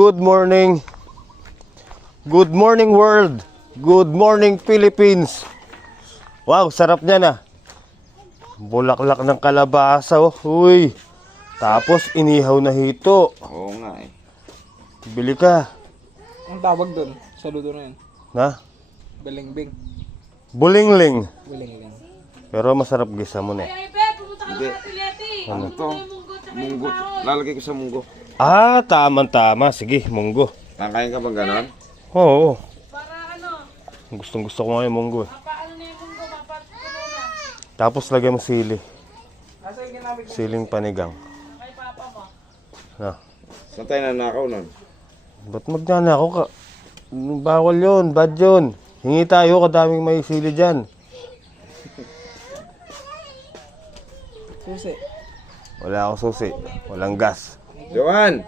good morning. Good morning world. Good morning Philippines. Wow, sarap niya na. Bulaklak ng kalabasa, oh. Uy. Tapos inihaw na hito. Oo nga eh. Bili ka. Ang tawag doon sa luto na yun? Na? Belengbeng. Bulingling. Belengbeng. Pero masarap gisa mo na. Hindi. Ano to? Munggo. Lalagay ko sa munggo. Ah, tama. Sige, munggo. Kakain ka ba ganon? Oo. Para ano? Gustong gusto ko ngayon munggo. Paano na yung mundo? Mapatulo na. Tapos lagyan mo sili. Asa yung ginamit ko? Siling panigang. Kay papa mo. Na. Saan tayo nanakaw nun? Ba't magnanakaw ka? Bawal yun, bad yun. Hingi tayo, kadaming may sili dyan. Susi. Wala akong susi, walang gas. Johan!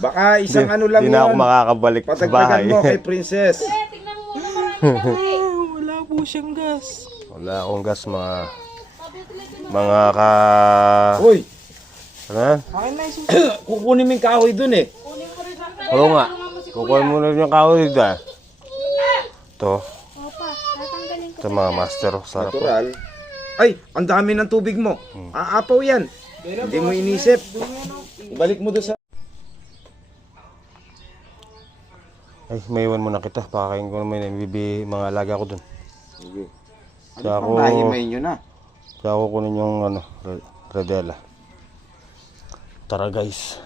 Baka isang ano lang Hindi na ako yun. makakabalik sa bahay. Patagdagan mo kay Princess. Tingnan mo muna marami kami. Wala po siyang gas. Wala akong gas, mga Uy! Ano yan? Akin na yung susi. Kukunin mo yung kahoy dun eh. Kunin mo rin sa akin. Oo nga. Kukuha mo na rin yung kahoy dito. Ito. Ito mga master. Sarap po. Natural. Ay! Ang dami ng tubig mo. Aapaw yan. Hindi mo inisip. Balik mo doon sa... Ay, may iwan mo na kita. Pakakain ko naman yung mga alaga ko dun. Sige. Tsaka Ano pang nahimay nyo na? Tsaka ko kunin yung redela. Tara guys.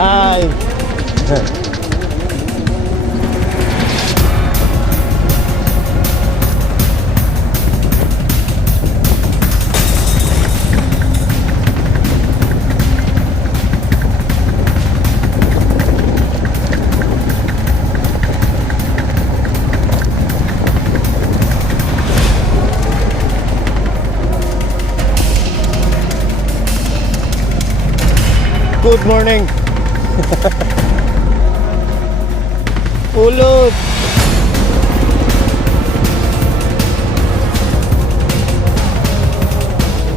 Hi! Good morning! Ulot!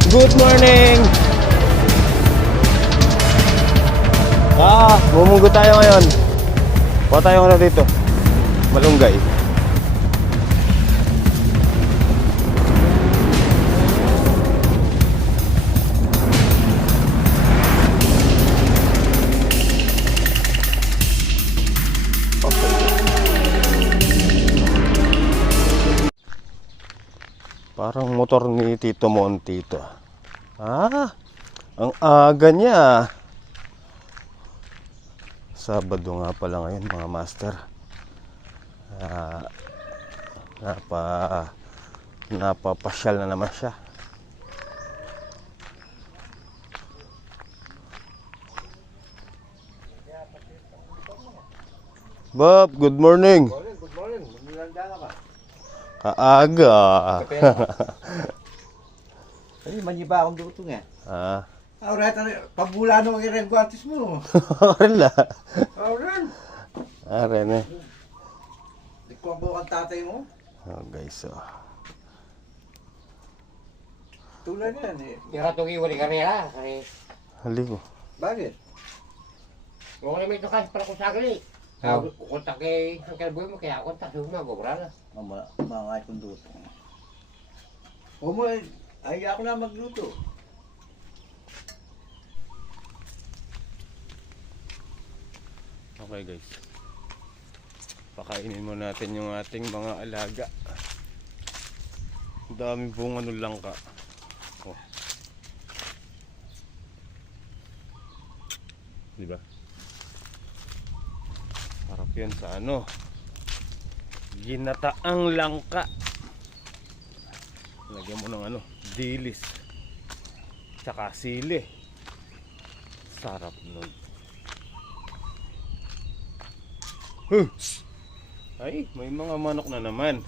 Good morning! Bumunggo tayo ngayon. Kuha tayo ano dito. Malunggay. Parang motor ni Tito Monty ito. Ang aga niya. Sabado nga pala ngayon mga master. Napapasyal na naman siya. Bob, good morning. Good morning. Magmilanda ka ba? Kaaga. Ay, maniba akong duto nga. Alright, pabula nung i-rem ko artist mo. Arela. Alright. Arene. Di ko ang bukang tatay mo. Oh guys, oh. Tulad yan eh. Nakatungi wali karera. Haligo. Bakit? Kung may tukas para kung sakali. Kukontak kay Uncle Boy mo, kaya kontak sa mga gobra na. Mga kong duto. Ay, ako na magluto. Okay guys. Pakainin mo natin yung ating mga alaga. Ang dami pong ano lang ka. Oh. Diba? Harap yan sa ano. Ginataang langka. Lagyan mo ng ano, dilis. Tsaka sili. Sarap nun. Huh! Ay, may mga manok na naman.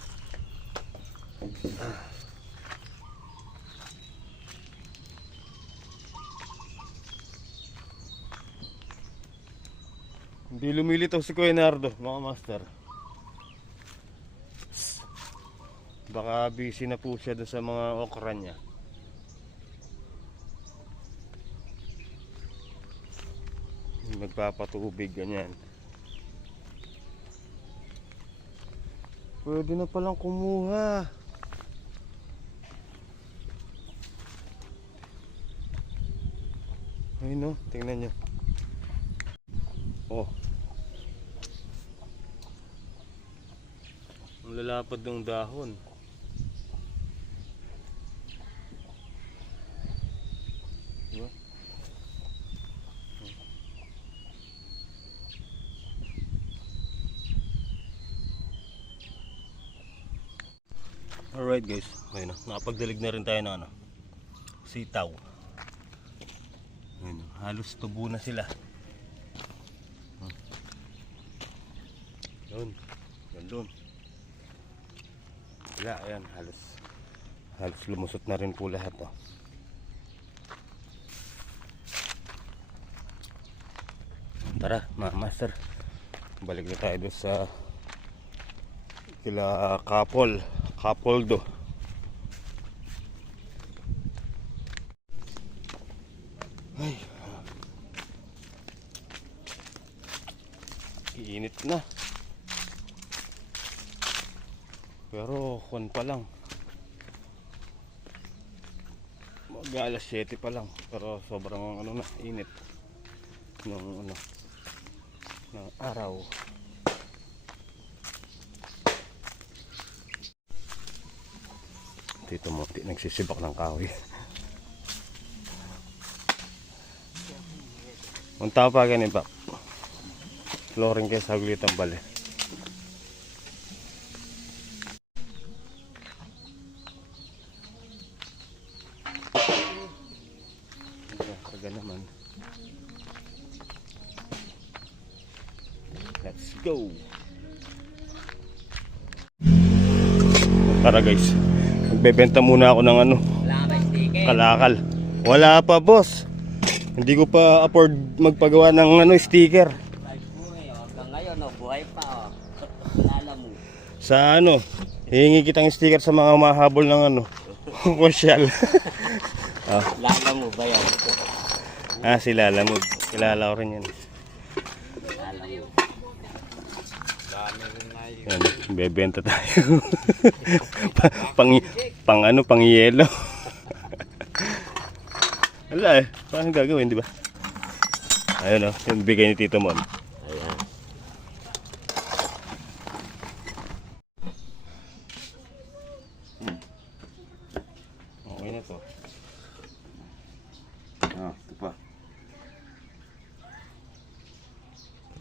Hindi lumilitaw si Kuya Nardo, mga master. Baka busy na po siya doon sa mga okra niya. Nagpapatubig ganyan. Pwede na palang kumuha. Ay no, tingnan nyo. Oh. Ang lalapad ng dahon. Diba? Alright guys, ayun na, nakapagdalig na rin tayo ng ano, sitaw. Ayun, halos tubo na sila. Yun, gandun. Wala, ayan, halos lumusot na rin po lahat. Oh. Tara mga master, balik na tayo doon sa kila Kapoldo. Ay, iinit na. Pero kon pa lang. Mag-alas 7 pa lang. Pero sobrang ano na, init ng ano ng araw. Tito Moti nagsisibak ng kahoy. Unta pa ganin pa. Flooring kay saglit ang bali. Kaga naman. Let's go. Tara guys. Magbebenta muna ako ng ano, kalakal. Wala pa boss. Hindi ko pa afford magpagawa ng ano, sticker. Hanggang ngayon, buhay pa. Lala mo. Sa ano, hihingi kitang sticker sa mga mahabol ng ano, kosyal. Lala mo ba yan? Si Lala mo. Kilala ko rin yan. Lala mo. Yan, bebenta tayo. pang ano, pang yelo. Wala eh, paano gagawin, di ba? Ayun o, yung bigay ni Tito Mon. Ayan. Okay na to. Ito pa.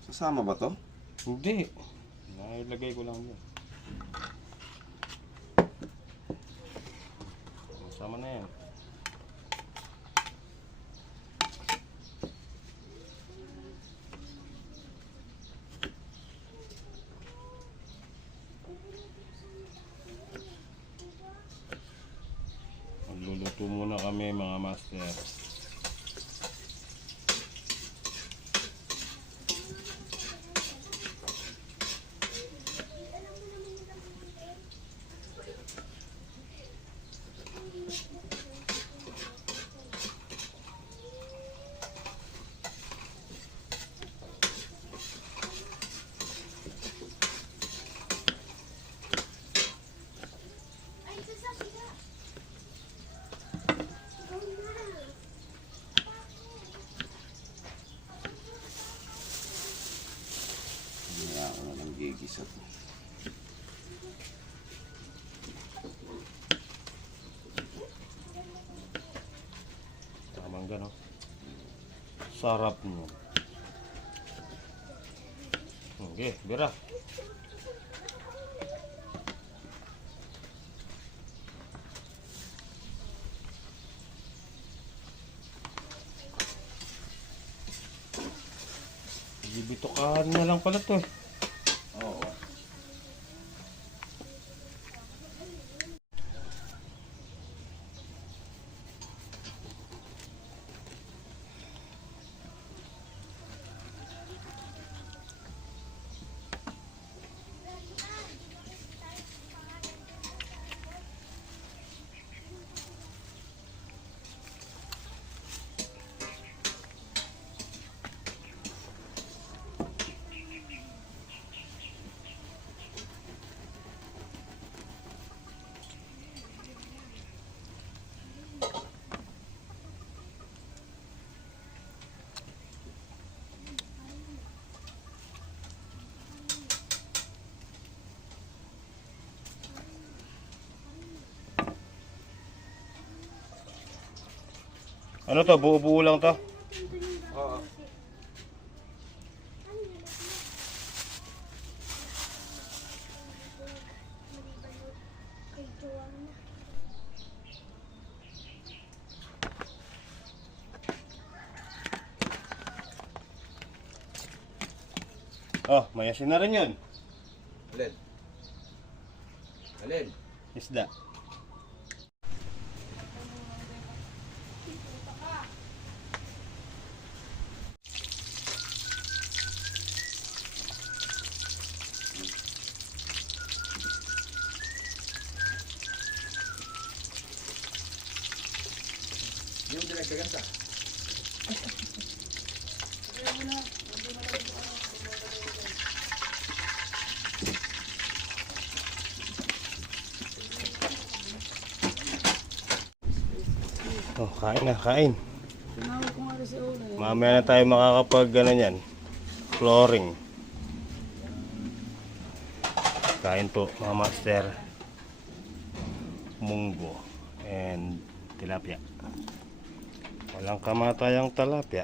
Sasama ba to? Hindi. Nailagay ko lang yun. Sama na yan. Magluluto muna kami mga master. gano'n. Sarap niya. Okay, bira. Bibitukahan na lang pala to eh. Oo. Ano to? Buo-buo lang to? Oo. Oh, may asin na rin yun. Alin? Alin? Isda. Yung dinagdagan sa. Oh, kain na, kain. Mamaya na tayo makakapag ano yan, flooring. Kain po mga master. Munggo and tilapia. Walang kamatayang tilapia.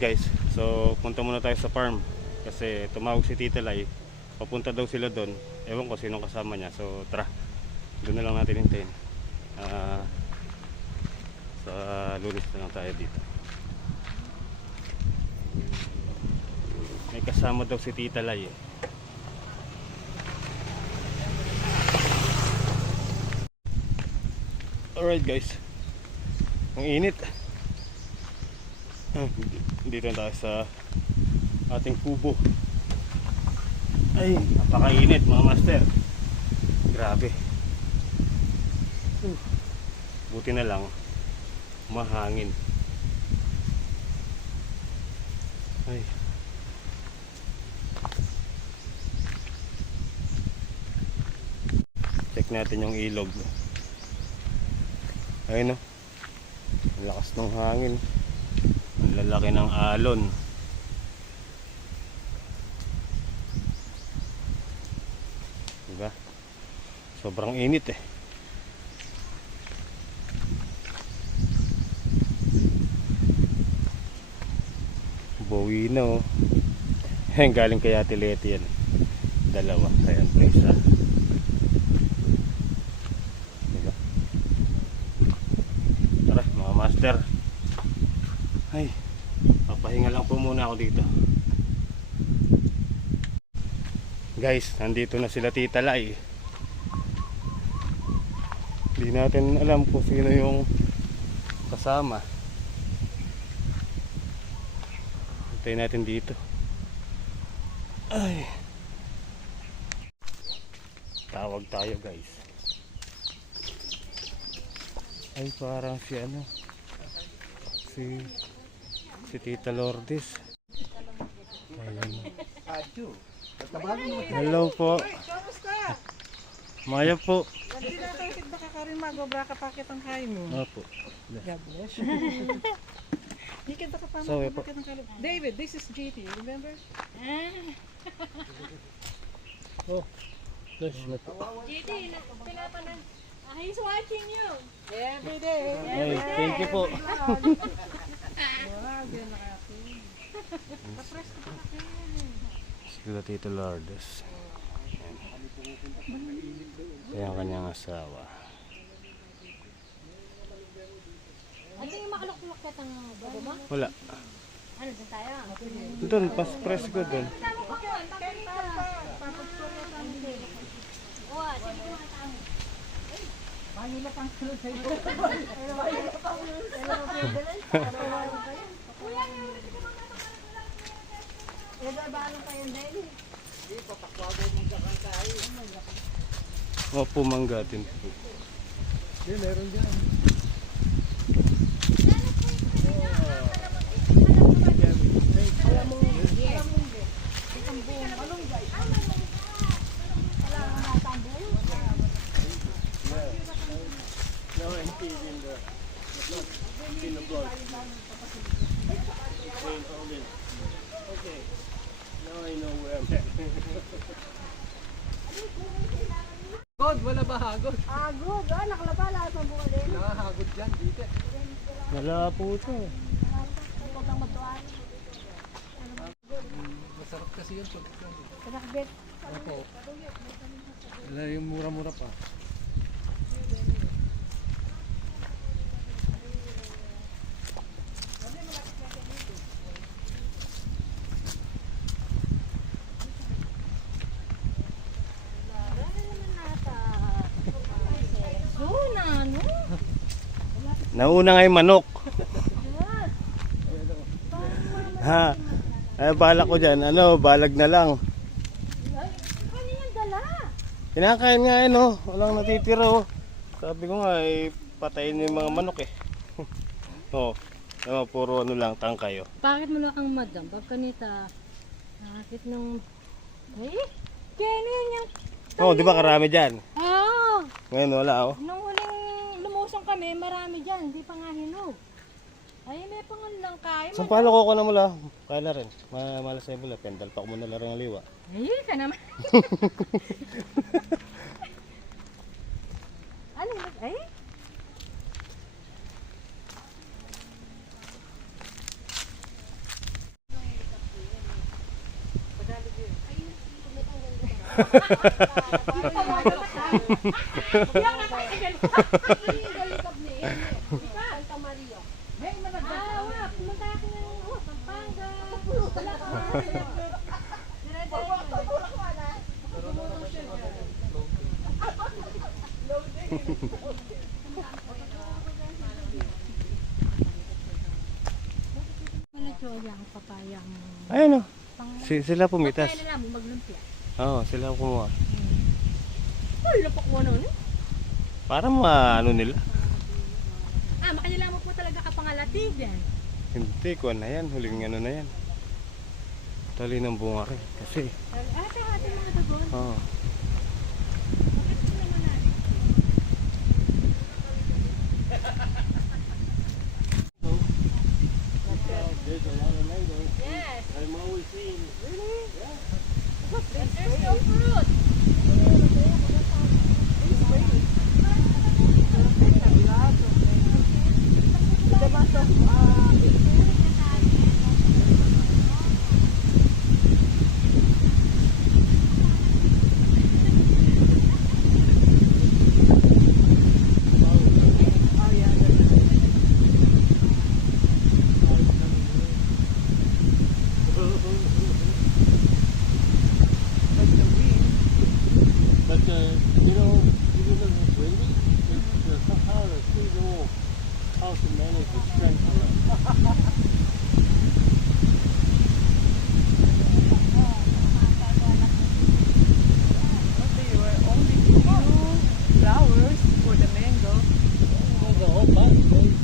guys, so punta muna tayo sa farm kasi tumawag si Tita Lai, papunta daw sila doon, ewan ko sinong kasama niya, so tara, doon na lang natin hintayin. Sa Lunes na lang tayo dito. May kasama daw si Tita Lai eh. Alright guys, ang init. Dito na tayo sa ating kubo. Ay, napakainit mga master. Grabe. Buti na lang mahangin. Ay. Check natin yung ilog. Ayun, oh. Ang lakas ng hangin. Ang lalaki ng alon. Diba? Sobrang init eh. Bawi na oh. Galing kay Ate Leti yan. Dalawa. Ayan po isa. Diba? Tara mga master. Ay, papahinga lang po muna ako dito. Guys, nandito na sila Tita Lai. Hindi natin alam kung sino yung kasama. Hintayin natin dito. Ay. Tawag tayo guys. Ay parang si ano. Si Tita Lourdes. Ayun. Hello po. Maya po. Hindi na tayo baka ka rin magobra ka pakit ang kain mo. Opo. God bless you. Hindi kita ka pa Sorry po. magobra ka ng kain. David, this is GT, remember? Oh. Bless you po. Gigi, tinatanong. He's watching you. Every day. Ay, thank you po. Sila Tita Lourdes. Ayan ang kanyang asawa. Ano yung makalok-lok ka tang baba? Wala. Ano, dyan tayo? Doon, pas-press ko doon. Uwa, sige mga tao. Opo, mangga din po. God, wala ba hagod? Agod, nakalaba lahat ng buwan din. Nakahagod dyan, dito. Wala po ito. Huwag kang matuwan. Masarap kasi yun. Pinakbit. Opo. Wala yung mura-mura pa. Nauna nga yung manok. Ha. Ay, balak ko dyan. Ano, balag na lang. Ano yung dala? Kinakain nga yun, oh. Walang natitira, oh. Sabi ko nga, eh, patayin yung mga manok, eh. Oh, puro ano lang, tangkay, oh. Bakit mo lang ang madam? Pagkanita, nakakit ng... Ay, kaya yun yung... Oh, di ba karami dyan? Ah, Ngayon wala, oh. nung huling lumusong kami, marami dyan. Hindi pa nga hinog. Ay, may pangal lang kayo. Saan pala ko na mula? Kaya na rin. Malas na yung pendal pa ko muna lang ang liwa. Ay, ka naman. Ano? Ay? Pumunta ako ng Pampanga. Wala ka. Wala choyang papayang. Ayun o. Sila pumitas. Kaya na lang maglumpia. Oo, sila kumuha. Wala pa ko ano. Para maano nila. Makanila mo po talaga kapangalati yan. Hindi, kuha na yan. Huling ano na yan. Tali ng bunga rin. Kasi, Ate mga dagon. oo. Yes. I'm always seeing. There's no fruit. But you know, even though it's windy, somehow the trees know how to manage the strength of it. There were only few flowers for the mango. The whole bunch, right?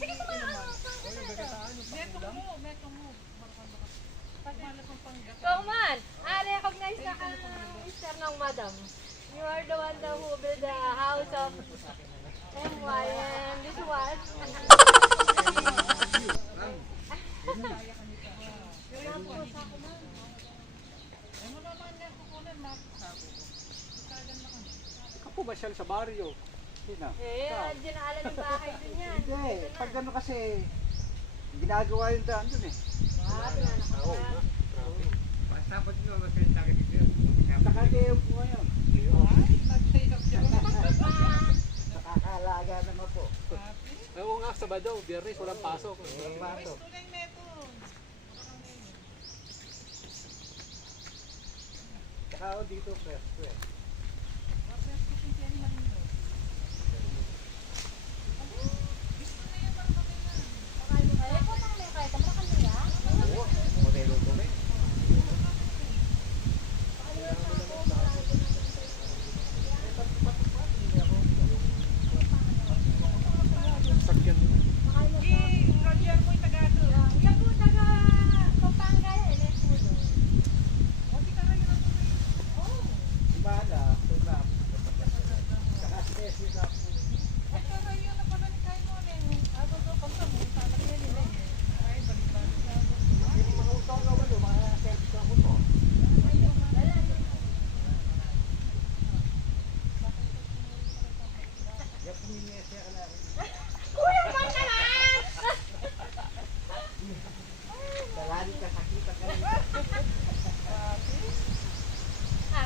Sige, Kauman, I recognize na ka mister ng madam. You are the one who built the house of MY and this one. Kapo ba siya sa baryo? Sina? Eh, dyan na alam yung bahay dun yan. Hindi, pag gano'n kasi, Ginagawa yung daan dun eh. Pasabot nyo, magsalita ka dito. Saka kayo po ngayon. Nakakalaga naman po. Oo nga, Sabado, Biyernes, walang pasok. Walang pasok. Saka dito, presko eh.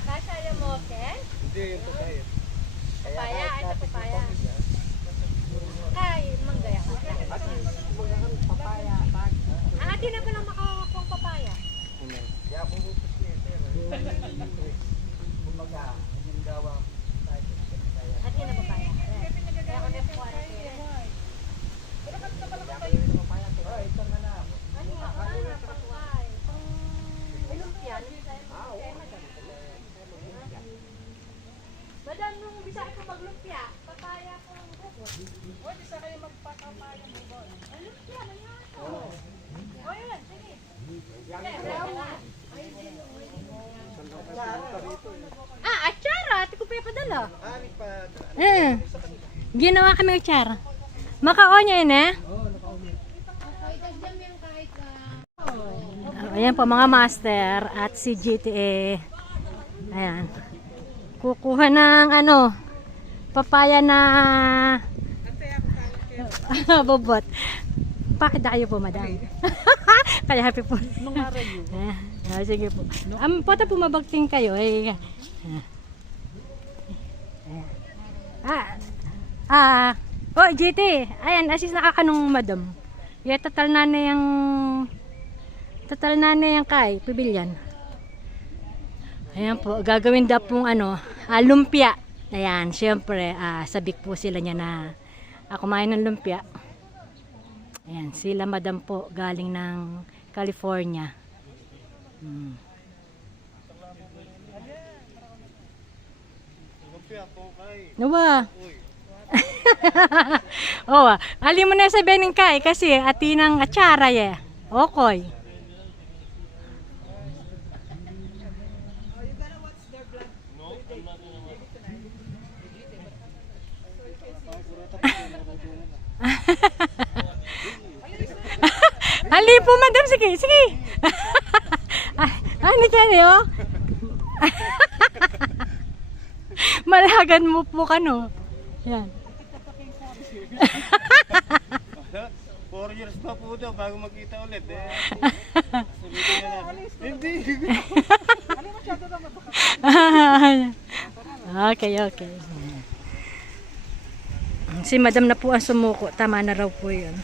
Kasaya mo, Ken? Hindi, yung papaya. Papaya, ay sa papaya. Ay, manggaya ka. Ate na palang makakakuha papaya. Kaya pumutos niya, sir. Bumaga, yung gawa. Ate na papaya. Kaya ako nakuha na pera. Ano nga, ano na papaya? Ay, lumpia. Madam, nung bisa ko maglumpia, papaya ko ang bubot. O, di sa kayo magpapapaya mo ba? Ay, lumpia, nangyari ko. O, yun, sige. Atsara! Ati ko pa ipadala. Ginawa kami atsara. Makaon niya yun eh. Ayan po mga master at si GTA. Ayan. Kukuha ng ano, papaya na bobot. Bakit na kayo po, madam? Kaya happy po. Sige po. Pata po mabagting kayo. Oh, GT. Ayan, assist nakakanong madam. Yeah, total na yung kay Pavilion. Ayan po, gagawin daw pong ano, lumpia. Ayan, syempre, sabik po sila niya na kumain ng lumpia. Ayan, sila madam po, galing ng California. Nawa. Oh, ali mo na sabihin ng kay kasi ati ng atsara eh. Okay. Ali po madam, sige, sige. Ano dyan eh, oh? Malagan mo po ka, no? Yan. 4 years pa po daw bago magkita ulit. Hindi. Okay, okay. Si madam na po ang sumuko. Tama na raw po yun.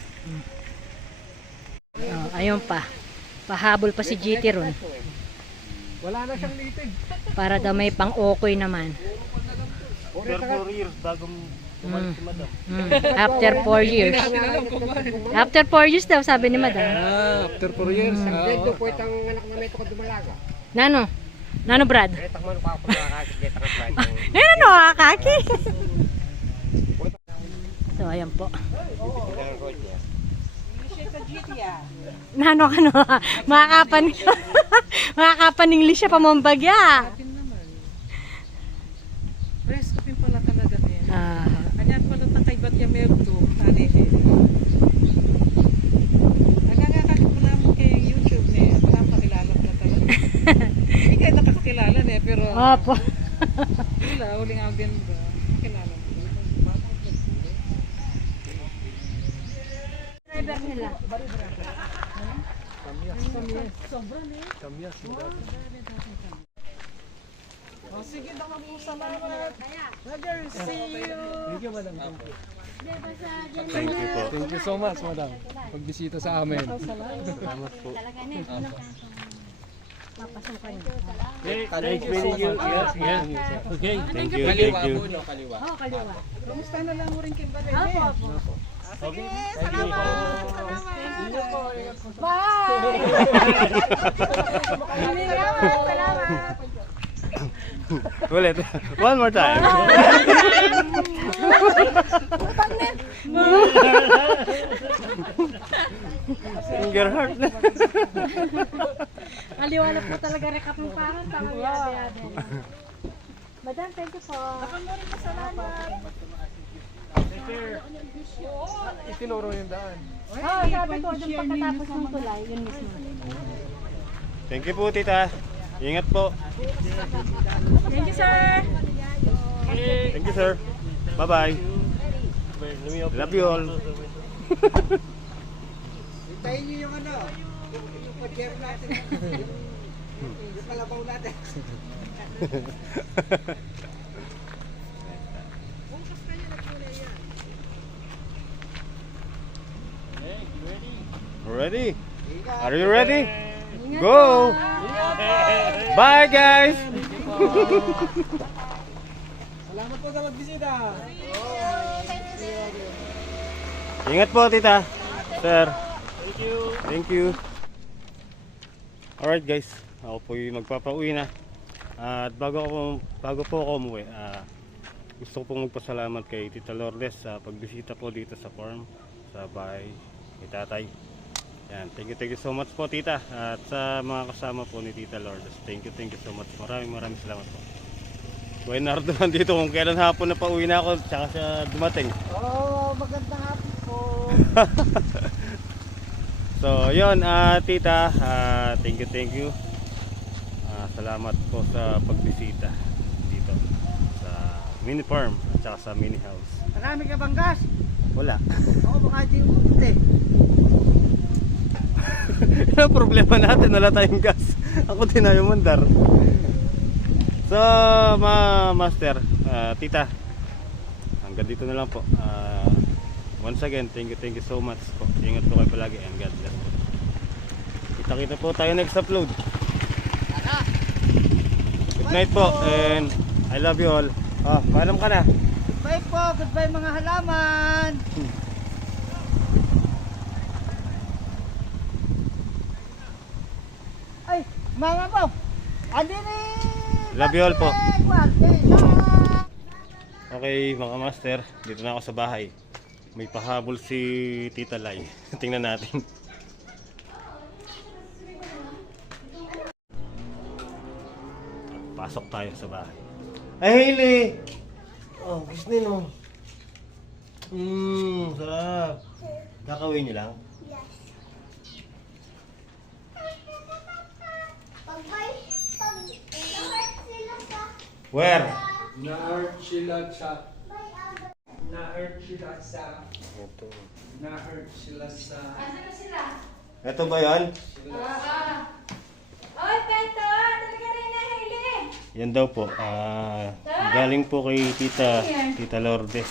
Ayun pa. Pahabol pa si GT ron. Wala na siyang litig. Para daw may pang-okoy naman. 4 years bago bumalik si madam. After 4 years. After 4 years daw, sabi ni madam. After 4 years. Dito po itang anak na ito ko dumalaga. Nano? Nano, Brad? Itang man ko ako nakakakit dito ng flight. Ano, kaki? So, ayan po. Nano ka no? Makakapan English siya pamambagya. Presko pin pala talaga niya. Kanya pala takay ba't yung merto? Tani eh. Nagangakakit mo na mo kay YouTube niya. Wala pakilala na talaga. Hindi kayo nakakakilala niya pero Opo. wala, huling agad ba? Kilala mo. deliver nila. Oh, sige na po, salamat. Roger, see you. Thank you, madam. Thank you po. Thank you so much, madam. Pagbisita sa amin. Salamat po. Talaga na, papasukan niyo. Thank you. Yeah. Okay. Thank you, thank you. Oh, kaliwa. Kumusta na lang mo rin Kim Barene? Opo, opo. Sige, salamat. Salamat. Ulit. One more time. Finger heart na. Kaliwala po talaga rekap ng parang tamang yabe-yabe. Madam, thank you po. Itinuro yung daan. Oh, sabi ko, doon pagkatapos ng tulay, yun mismo. Thank you po, tita. Ingat po. Thank you, sir. Thank you, sir. Bye-bye. Love you all. Hintayin niyo yung ano, yung pajero natin. Yung palabaw natin. Ready? Are you ready? Go! Bye, guys! Salamat po sa magbisita. Ingat po, tita. Sir. Thank you. Alright, guys. Ako po yung magpapauwi na. At bago po ako umuwi, gusto ko pong magpasalamat kay Tita Lourdes sa pagbisita po dito sa farm, sa bahay ni tatay. Yan, thank you so much po, tita. At sa mga kasama po ni Tita Lourdes, thank you so much. Maraming salamat po. Kuya Nardo nandito kung kailan hapon na pauwi na ako, tsaka siya dumating. Oh, magandang hapon po. So, yun, tita, thank you. Salamat po sa pagbisita dito sa mini farm at saka sa mini house. Marami ka bang gas? Wala. Oo, baka di umubot eh. Yan ang problema natin, wala tayong gas. Ako din na yung mandar. So, master, tita, hanggang dito na lang po. Once again, thank you so much po. Ingat po kayo palagi and God bless po. Kita-kita po tayo next upload. Good night po and I love you all. Paalam ka na. Goodbye po, goodbye mga halaman. Ay, mga mo. Andi rin. Love you all po. Okay mga master, dito na ako sa bahay. May pahabol si Tita Lai. Tingnan natin. Pasok tayo sa bahay. Ay, Hailey! Oh, gusto nyo. Sarap. Kakawin nyo lang? Where? Na-hurt sila sa... Na-hurt sila sa... Ito. Na-hurt sila sa... Ito ba yan? Oy, Peto! Talaga rin na, Hailey! Yan daw po. Galing po kay Tita Lourdes.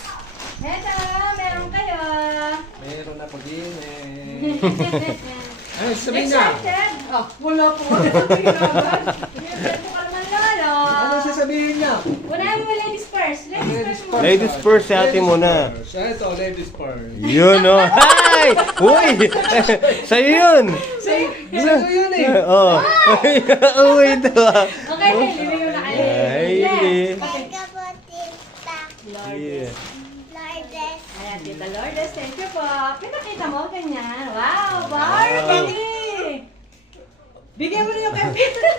Peto, meron kayo! Meron na pag-iinit. Ano sabihin niya? Excited? Oh, wala po. Sabihin naman. Excited ka naman, Lolo. Ano sasabihin niya? Unahin mo ladies first. Ladies first. Ladies first, si ate muna. Ito, ladies first. Yun o. Hi! Uy! Sa'yo yun! Gusto ko yun eh. Oh. Uy, ito ah. Okay, Hailey. Bigyan mo na kayo. Hailey. Lourdes. Yeah. Ayan, Tita Lourdes. Thank you po. Pinakita mo, ganyan. Wow, Barbie! Bigyan mo na yung kay Peter.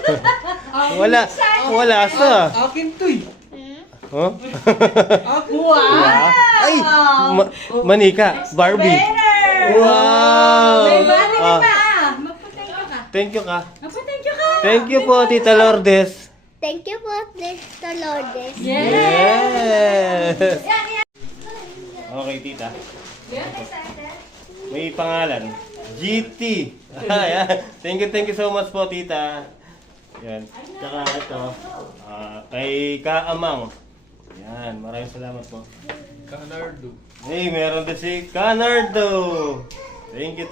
Wala sa. Akin to eh. Huh? Wow! Ay! Manika. Barbie. Winner! Wow! May bati ka pa. Magpa-thank you ka. Thank you ka. Magpa-thank you ka. Thank you po, Tita Lourdes. Thank you po, Mr. Lourdes. Yes! Yan, yan. Okay, Tita. Yan, excited. May pangalan. GT. Ayan. Thank you so much po, tita. Yan. Tsaka ito, kay Kaamang. Yan, maraming salamat po. Canardo. Hey, meron din si Canardo. Thank you.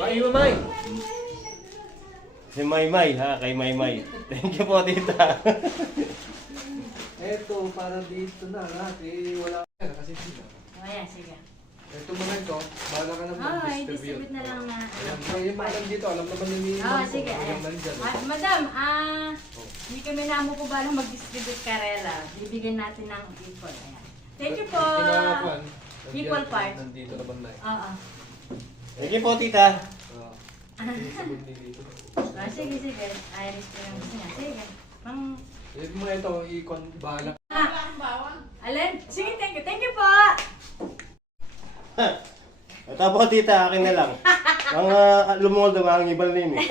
Mamay! Si Maymay, kay Maymay. Thank you po, tita. Eto, para dito na lahat. Wala ka na kasi sila. Ayan, sige. Eto mga ito, bahala ka naman Distribute na lang na. Yung mga dito, alam naman yung Sige. Madam, hindi kami namo po balang mag-distribute karela. Bibigyan natin ng equal. Ayan. Thank you po. Equal part. Nandito naman na eh. Oo. Thank you po, tita. Sige. Iris ko yung gusto niya. Sige. Yung mga ito, ikon, bahala. Alin? Sige, thank you po. Ito po, tita, akin na lang. Mga lumungol daw ang ibal na yun eh.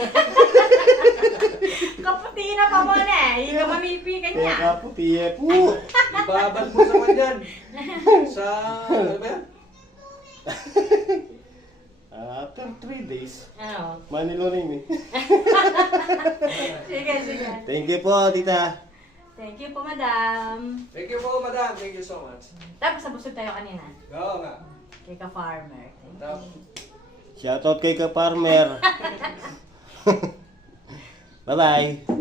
Kaputi na pa mo na eh. Hindi ka mamipi ka niya. Kaya kaputi po. Ibabal mo sa kanyan. Sa, ano ba yan? After 3 days, Ano? Manilo na yun eh. Sige. Thank you po, tita. Thank you po, madam. Thank you po, madam. Thank you so much. Tapos nabusog tayo kanina. Oo nga. Kay ka-farmer. Thank Tapos, you. Shoutout kay ka-farmer. Bye-bye.